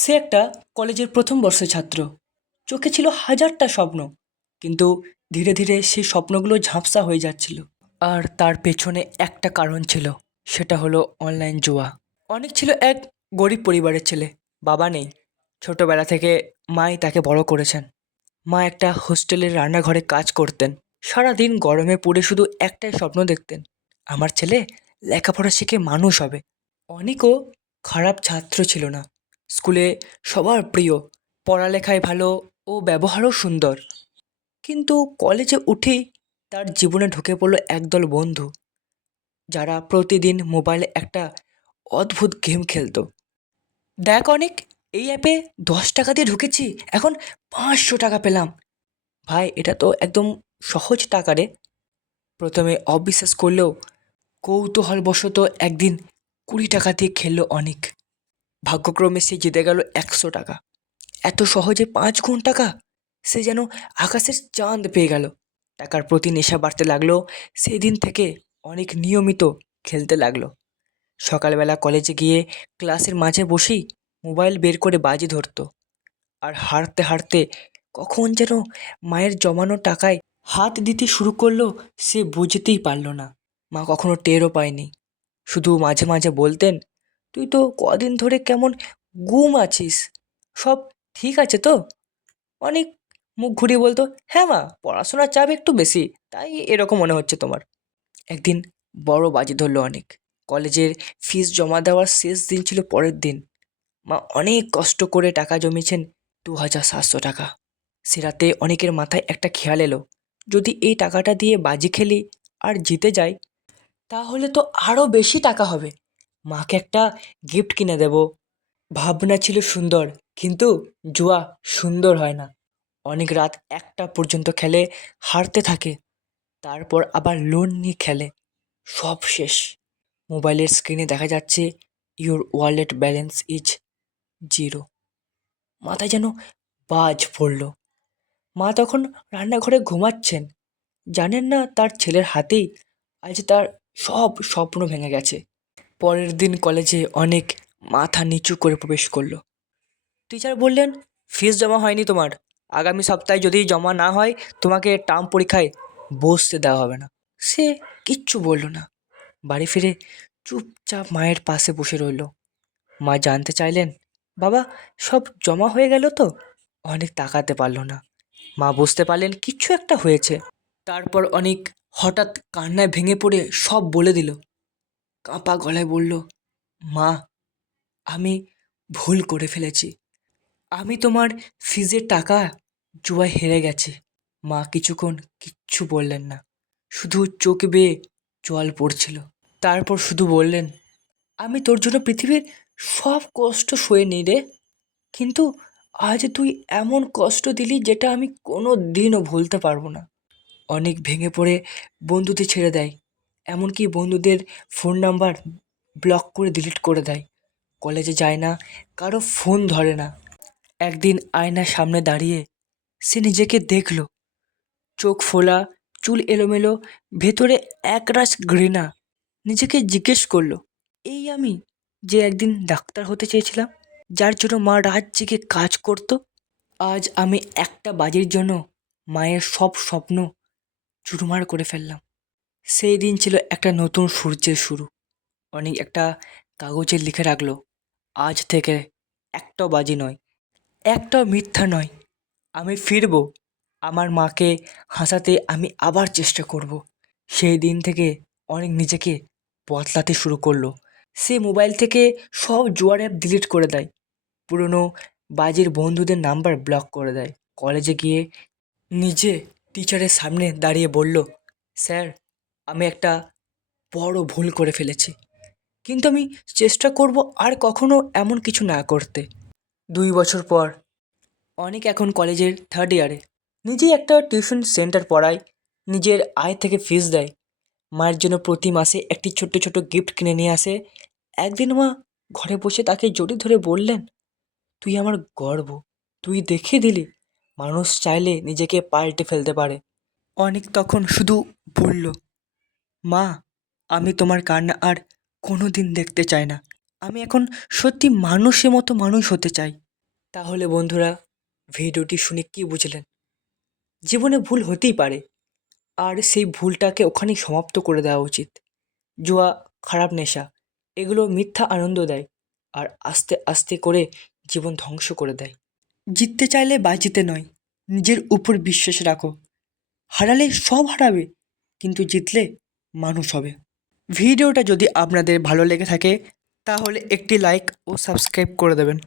সে একটা কলেজের প্রথম বর্ষের ছাত্র। চোখে ছিল হাজারটা স্বপ্ন, কিন্তু ধীরে ধীরে সেই স্বপ্নগুলো ঝাপসা হয়ে যাচ্ছিল। আর তার পেছনে একটা কারণ ছিল, সেটা হলো অনলাইন জুয়া। অনেক ছিল এক গরিব পরিবারের ছেলে, বাবা নেই। ছোটবেলা থেকে মাই তাকে বড় করেছেন। মা একটা হোস্টেলের রান্নাঘরে কাজ করতেন। সারাদিন গরমে পড়ে শুধু একটাই স্বপ্ন দেখতেন, আমার ছেলে লেখাপড়া শিখে মানুষ হবে। অনেকও খারাপ ছাত্র ছিল না, স্কুলে সবার প্রিয়, পড়ালেখায় ভালো ও ব্যবহারও সুন্দর। কিন্তু কলেজে উঠেই তার জীবনে ঢুকে পড়লো একদল বন্ধু, যারা প্রতিদিন মোবাইলে একটা অদ্ভুত গেম খেলতো। দেখ অনেক, এই অ্যাপে 10 টাকা দিয়ে ঢুকেছি, এখন 500 টাকা পেলাম। ভাই, এটা তো একদম সহজ টাকা রে। প্রথমে অবিশ্বাস করলেও কৌতূহলবশত একদিন 20 টাকা দিয়ে খেললো অনেক। ভাগ্যক্রমে সে জিতে গেল 100 টাকা। এত সহজে 5 গুণ টাকা! সে যেন আকাশের চাঁদ পেয়ে গেল। টাকার প্রতি নেশা বাড়তে লাগলো। সেই দিন থেকে অনেক নিয়মিত খেলতে লাগলো। সকালবেলা কলেজে গিয়ে ক্লাসের মাঝে বসেই মোবাইল বের করে বাজি ধরতো। আর হারতে হারতে কখন যেন মায়ের জমানো টাকায় হাত দিতে শুরু করলো, সে বুঝতেই পারল না। মা কখনো টেরও পায়নি, শুধু মাঝে মাঝে বলতেন, তুই তো কদিন ধরে কেমন গুম আছিস, সব ঠিক আছে তো? অনেক মুখ ঘুরিয়ে বলতো, হ্যাঁ মা, পড়াশোনার চাপ একটু বেশি, তাই এরকম মনে হচ্ছে তোমার। একদিন বড় বাজি ধরলো অনেক। কলেজের ফিস জমা দেওয়ার শেষ দিন ছিল পরের দিন। মা অনেক কষ্ট করে টাকা জমিয়েছেন, 2700 টাকা। সে রাতে অনেকের মাথায় একটা খেয়াল এলো, যদি এই টাকাটা দিয়ে বাজি খেলি আর জিতে যাই, তাহলে তো আরও বেশি টাকা হবে। মাকে একটা গিফট কিনে দেব। ভাবনা ছিল সুন্দর, কিন্তু জুয়া সুন্দর হয় না। অনেক রাত 1টা পর্যন্ত খেলে, হারতে থাকে। তারপর আবার লোন নিয়ে খেলে। সব শেষ। মোবাইলের স্ক্রিনে দেখা যাচ্ছে, your wallet balance is zero. মাথায় যেন বাজ পড়ল। মা তখন রান্নাঘরে ঘুমাচ্ছেন, জানেন না তার ছেলের হাতেই আজ তার সব স্বপ্ন ভেঙে গেছে। পরের দিন কলেজে অনেক মাথা নিচু করে প্রবেশ করলো। টিচার বললেন, ফিস জমা হয়নি তোমার, আগামী সপ্তাহে যদি জমা না হয় তোমাকে টার্ম পরীক্ষায় বসতে দেওয়া হবে না। সে কিচ্ছু বলল না। বাড়ি ফিরে চুপচাপ মায়ের পাশে বসে রইল। মা জানতে চাইলেন, বাবা, সব জমা হয়ে গেল তো? অনেক তাকাতে পারল না। মা বুঝতে পারলেন কিছু একটা হয়েছে। তারপর অনেক হঠাৎ কান্নায় ভেঙে পড়ে সব বলে দিল। কাঁপা গলায় বলল, মা, আমি ভুল করে ফেলেছি। আমি তোমার ফিজের টাকা জুয়ায় হেরে গেছি। মা কিছুক্ষণ কিচ্ছু বললেন না, শুধু চোখ বেয়ে জল পড়ছিল। তারপর শুধু বললেন, আমি তোর জন্য পৃথিবীর সব কষ্ট সয়ে নিই রে, কিন্তু আজ তুই এমন কষ্ট দিলি যেটা আমি কোনো দিনও ভুলতে পারবো না। অনেক ভেঙে পড়ে বন্ধুদের ছেড়ে দেয়, এমনকি বন্ধুদের ফোন নাম্বার ব্লক করে ডিলিট করে দেয়। কলেজে যায় না, কারো ফোন ধরে না। একদিন আয়নার সামনে দাঁড়িয়ে সে নিজেকে দেখল, চোখ ফোলা, চুল এলোমেলো, ভেতরে একরাশ ঘৃণা। নিজেকে জিজ্ঞেস করলো, এই আমি যে একদিন ডাক্তার হতে চেয়েছিলাম, যার জন্য মা রাত জেগে কাজ করত? আজ আমি একটা বাজির জন্য মায়ের সব স্বপ্ন চুরমার করে ফেললাম। সেই দিন ছিল একটা নতুন সূর্যের শুরু। অনেক একটা কাগজে লিখে রাখলো, আজ থেকে একটাও বাজি নয়, একটাও মিথ্যা নয়। আমি ফিরব, আমার মাকে হাসাতে আমি আবার চেষ্টা করব। সেই দিন থেকে অনেক নিজেকে বদলাতে শুরু করলো। সে মোবাইল থেকে সব জুয়ার অ্যাপ ডিলিট করে দেয়, পুরনো বাজির বন্ধুদের নাম্বার ব্লক করে দেয়। কলেজে গিয়ে নিজে টিচারের সামনে দাঁড়িয়ে বলল, স্যার, আমি একটা বড় ভুল করে ফেলেছি, কিন্তু আমি চেষ্টা করব আর কখনো এমন কিছু না করতে। 2 বছর পর অনেক এখন কলেজের 3rd ইয়ারে, নিজেই একটা টিউশন সেন্টার পড়ায়, নিজের আয় থেকে ফিস দেয়। মায়ের জন্য প্রতি মাসে একটি ছোট্ট ছোট্ট গিফট কিনে নিয়ে আসে। একদিন মা ঘরে বসে তাকে জড়িয়ে ধরে বললেন, তুই আমার গর্ব, তুই দেখিয়ে দিলি মানুষ চাইলে নিজেকে পাল্টে ফেলতে পারে। অনেক তখন শুধু বলল, মা, আমি তোমার কান্না আর কোনো দিন দেখতে চাই না। আমি এখন সত্যি মানুষের মতো মানুষ হতে চাই। তাহলে বন্ধুরা, ভিডিওটি শুনে কি বুঝলেন? জীবনে ভুল হতেই পারে, আর সেই ভুলটাকে ওখানেই সমাপ্ত করে দেওয়া উচিত। জুয়া, খারাপ নেশা, এগুলো মিথ্যা আনন্দ দেয়, আর আস্তে আস্তে করে জীবন ধ্বংস করে দেয়। জিততে চাইলে বাজিতে নয়, নিজের উপর বিশ্বাস রাখো। হারালে সব হারাবে, কিন্তু জিতলে মানুষ হবে। ভিডিওটা যদি আপনাদের ভালো লেগে থাকে তাহলে একটি লাইক ও সাবস্ক্রাইব করে দেবেন।